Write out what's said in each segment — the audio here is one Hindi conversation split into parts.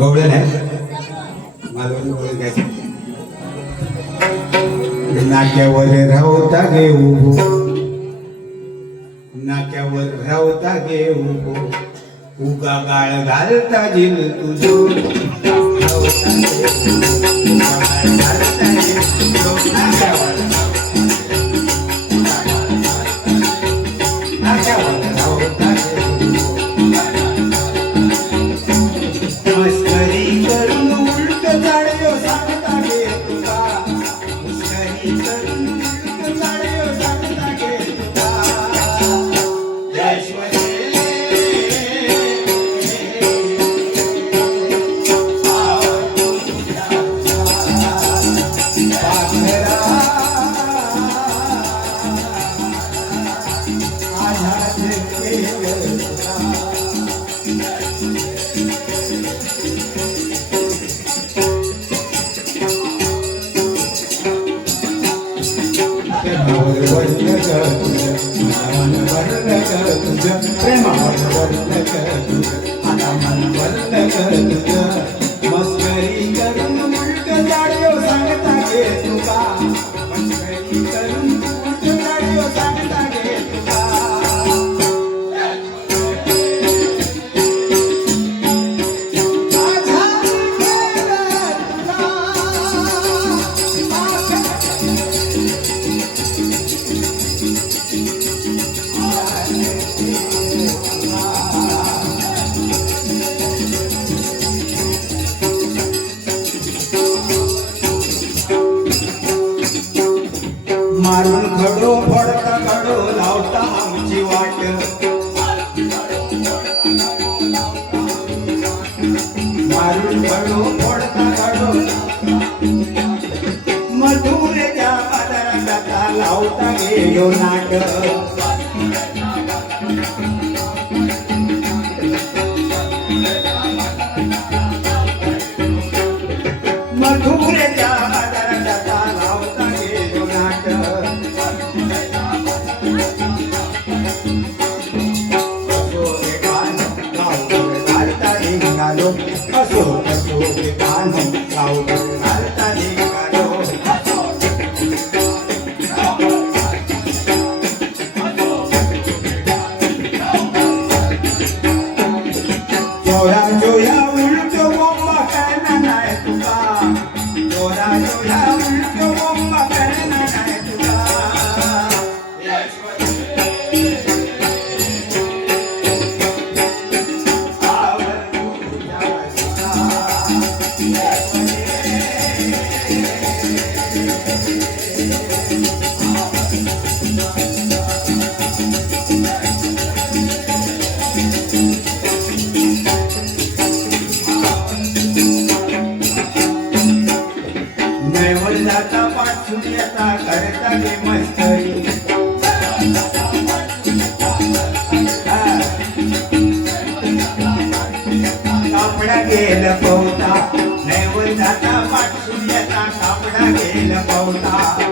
गवळे नाही. मालवणी घ्यायचे नाक्यावर राहता गे उभो हो. नाक्यावर राहता हो. उगा गाळ घालता जिल तुझो. राहता गे उभो. हो. उगा गाळ घालता जिल तुझो. नाक्यावर प्रेमावर वरलं ग मन भरलं ग तुझं प्रेमावर वरलं ग तुझं आता मन भरलं ग तुझं मस्करी करून उलट जाडयो सांगता गे तुका मस्करी करून मारून खडो फोडता, खडो लावता आमची वाट. मारून खडो फोडता, खडो मधुरेच्या पदराचा लावता गेलो नाट मधुरेच्या लावता ஞானம் கௌரவ Llora, llora, un último bacana, la estufa. Llora, llora. नैवल जाता पाठून येता करता गे मस्तरी कापडा गेल पवता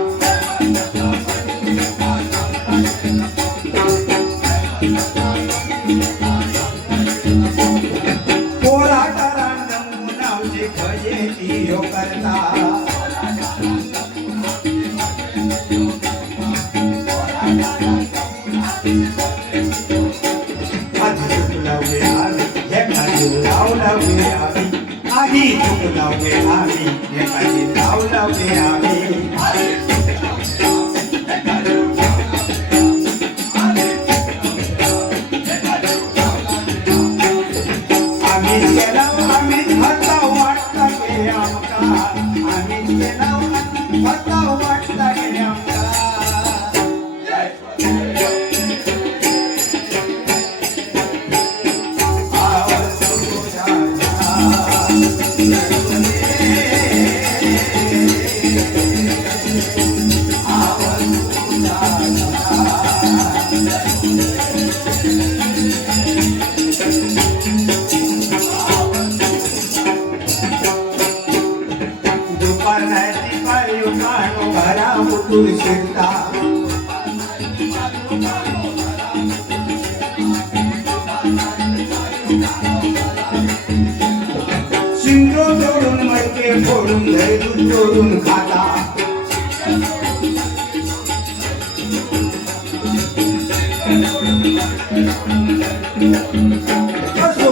नैवल जाता पाठून be, I be, I be, I be, I be, I दूध चोरून खाता असो